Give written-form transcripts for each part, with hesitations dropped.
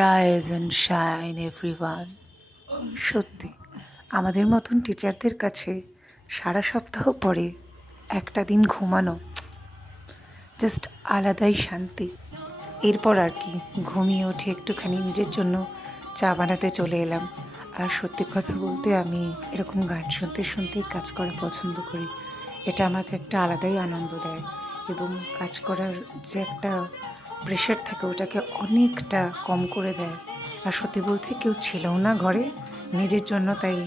Rise and shine everyone. সত্যি আমাদের মতন টিচারদের কাছে সারা সপ্তাহ পরে একটা দিন ঘুমানো জাস্ট আলাদাই শান্তি। এরপর আর কি, ঘুমিয়ে উঠে একটুখানি নিজের জন্য চা বানাতে চলে এলাম। আর সত্যি কথা বলতে আমি এরকম গান শুনতে শুনতেই কাজ করা পছন্দ করি। এটা আমাকে একটা আলাদাই আনন্দ দেয় এবং কাজ করার যে একটা প্রেশার থাকে ওটাকে অনেকটা কম করে দেয়। আর সত্যি বলতে কেউ ছিলও না ঘরে নিজের জন্য, তাই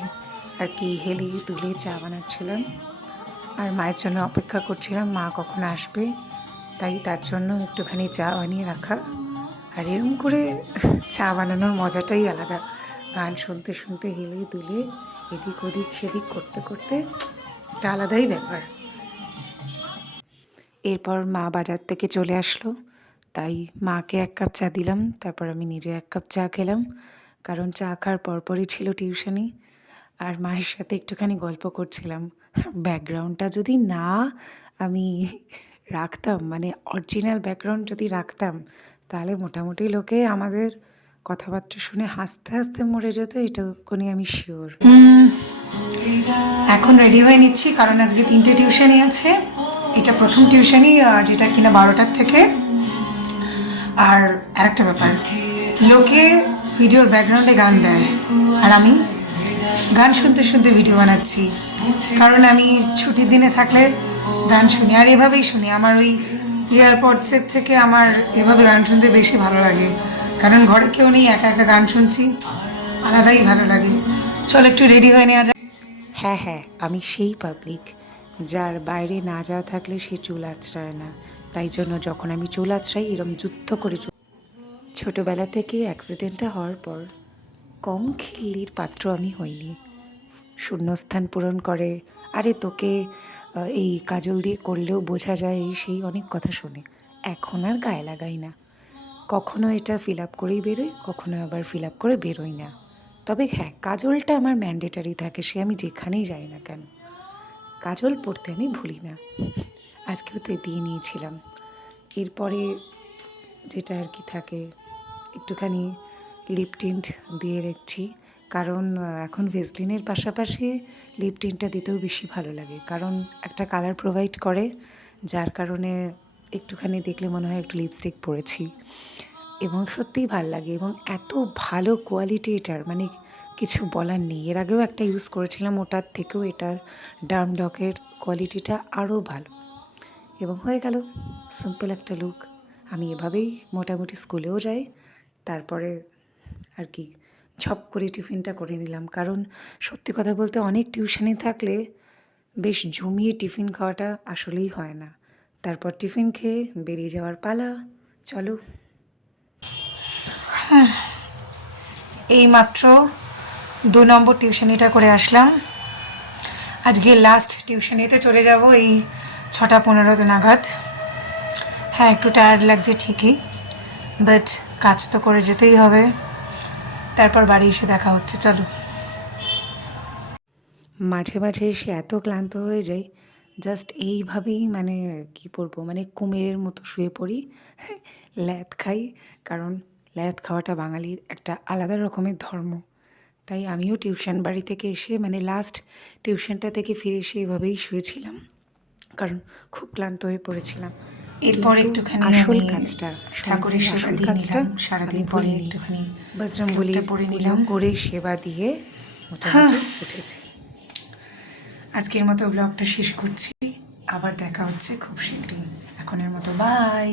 আর কি হেলে দুলে চা বানাচ্ছিলাম আর মায়ের জন্য অপেক্ষা করছিলাম মা কখন আসবে, তাই তার জন্য একটুখানি চা বানিয়ে রাখা। আর এরকম করে চা বানানোর মজাটাই আলাদা, গান শুনতে শুনতে হেলে দুলে এদিক ওদিক সেদিক করতে করতে একটা আলাদাই ব্যাপার। এরপর মা বাজার থেকে চলে আসলো, তাই মাকে এক কাপ চা দিলাম, তারপর আমি নিজে এক কাপ চা খেলাম, কারণ চা খাওয়ার পরপরই ছিল টিউশনি। আর মায়ের সাথে একটুখানি গল্প করছিলাম। ব্যাকগ্রাউন্ডটা যদি না আমি রাখতাম, মানে অরিজিনাল ব্যাকগ্রাউন্ড যদি রাখতাম, তাহলে মোটামুটি লোকে আমাদের কথাবার্তা শুনে হাসতে হাসতে মরে যেত, এটুকুনি আমি শিওর। এখন রেডি হয়ে নিচ্ছি কারণ আজকে 3টে টিউশনই আছে। এটা প্রথম টিউশনই, যেটা কিনা 12টার থেকে। আর আরেকটা ব্যাপার, লোকে ভিডিওর ব্যাকগ্রাউন্ডে গান দেয় আর আমি গান শুনতে শুনতে ভিডিও বানাচ্ছি, কারণ আমি ছুটির দিনে থাকলে গান শুনি আর এভাবেই শুনি। আমার ওই এয়ারপডসের থেকে আমার এভাবে গান শুনতে বেশি ভালো লাগে, কারণ ঘরে কেউ নেই, একা একা গান শুনছি, আলাদাই ভালো লাগে। চল একটু রেডি হয়ে নেওয়া যায়। হ্যাঁ হ্যাঁ, আমি সেই পাবলিক যার বাইরে না যাওয়া থাকলে সে চুল আঁচড়ায় না, তাই জন্য যখন আমি চুল আঁচড়াই এরম যুদ্ধ করে ছোটোবেলা থেকে অ্যাক্সিডেন্টটা হওয়ার পর কম খিল্লির পাত্র আমি হইনি। শূন্যস্থান পূরণ করে, আরে তোকে এই কাজল দিয়ে করলেও বোঝা যায়, এই সেই অনেক কথা শুনে এখন আর গায়ে লাগাই না। কখনো এটা ফিল আপ করেই বেরোই, কখনো আবার ফিল আপ করে বেরোই না। তবে হ্যাঁ, কাজলটা আমার ম্যান্ডেটারি থাকে, সে আমি যেখানেই যাই না কেন কাজল পরতে আমি ভুলি না। আজকেও তো দিয়ে নিয়েছিলাম। এরপরে যেটা আর কি থাকে, একটুখানি লিপ টিন্ট দিয়ে রেখেছি, কারণ এখন ভেসলিনের পাশাপাশি লিপ টিন্টটা দিতেও বেশি ভালো লাগে, কারণ একটা কালার প্রোভাইড করে, যার কারণে একটুখানি দেখলে মনে হয় একটু লিপস্টিক পরেছি এবং সত্যিই ভাল লাগে এবং এত ভালো কোয়ালিটি এটার, মানে কিছু বলার নেই। এর আগেও একটা ইউজ করেছিলাম, ওটার থেকেও এটার ডার্ম ডকের কোয়ালিটিটা আরও ভালো এবং হয়ে গেল সিম্পল একটা লুক। আমি এভাবেই মোটামুটি স্কুলেও যাই, তারপরে আর কি ঝপ করে টিফিনটা করে নিলাম, কারণ সত্যি কথা বলতে অনেক টিউশনি থাকলে বেশ জমিয়ে টিফিন খাওয়াটা আসলেই হয় না। তারপর টিফিন খেয়ে বেরিয়ে যাওয়ার পালা। চলো। এইমাত্র 2 নম্বর টিউশনিটা করে আসলাম, আজকে লাস্ট টিউশনিতে চলে যাব এই 6টা 15 নাগাদ। হ্যাঁ, একটু টায়ার্ড লাগছে ঠিকই, বাট কাজ তো করে যেতেই হবে। তারপর বাড়ি এসে দেখা হচ্ছে, চলো। মাঝে মাঝে এসে এত ক্লান্ত হয়ে যাই, জাস্ট এইভাবেই মানে কি বলবো, মানে কুমিরের মতো শুয়ে পড়ি, ল্যাদ খাই, কারণ ল্যাদ খাওয়াটা বাঙালির একটা আলাদা রকমের ধর্ম। তাই আমিও টিউশন বাড়ি থেকে এসে, মানে লাস্ট টিউশনটা থেকে ফিরে এসে এভাবেই শুয়েছিলাম, কারণ খুব ক্লান্ত হয়ে পড়েছিলাম। এরপর একটুখানি আসল কাজটা, ঠাকুরের আসল কাজটা সারাদিন পরে একটুখানি বজরংবলী পড়ে নিলাম, করে সেবা দিয়ে মোটামুটি উঠেছি। আজকের মতো ব্লগটা শেষ করছি, আবার দেখা হচ্ছে খুব শীঘ্রই। এখনের মতো বাই।